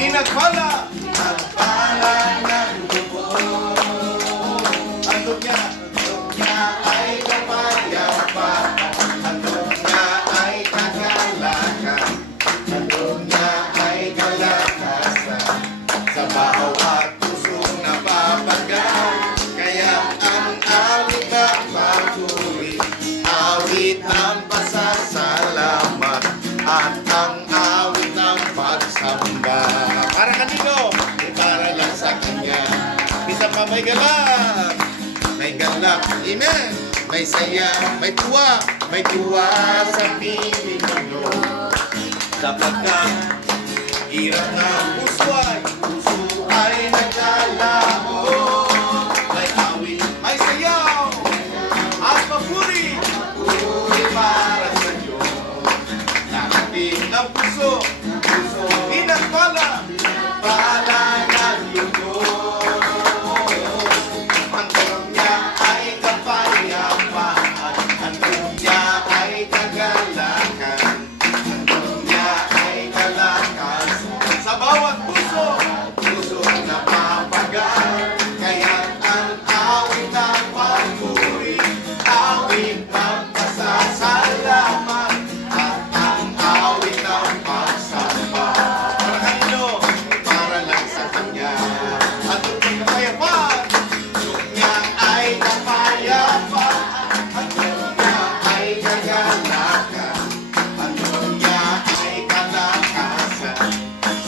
Pinagpala ang pala ng lubog. Ang loob niya ay kapayapaan. Ang loob niya ay kagalakan. Ang loob niya ay kalakasan. Sa bawat pusong napapagal, kaya ang awit ng papuri, awit ng pasasalamat, at ang awit ng pagsamba. Para kanino? Para lang sa Kanya. Isa pa may galak. May galak. Amen. May saya. May tuwa sa piling mo. Sapagkat hirap ng puso ay naglalao. May awit, may sayaw, at papuri para sa Diyos. Nakating ng puso, pinagpala, pala ng Diyos. Ang tulong niya ay kapayapaan, ang tulong niya ay kagalakan, ang tulong niya ay kalakasan. Sa bawat puso na papagal, kaya ang awit ng papuri, awit ng pasasalamat, at ang awit ng pagsamba. Para kanino? Para lang sa Kanya. At kung may kapayapaan, tulong niya ay kapayapaan, at tulong niya ay kagalakan, at tulong niya ay kalakasan.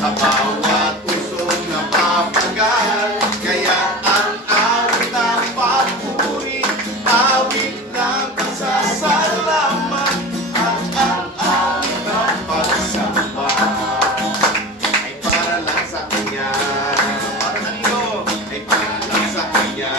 Sa bawat pusong napapagal, kaya ang awit ng papuri, awit ng pasasalamat, at ang awit ng pagsamba ay para lang sa Kanya. Para kanino? Ay para lang sa Kanya.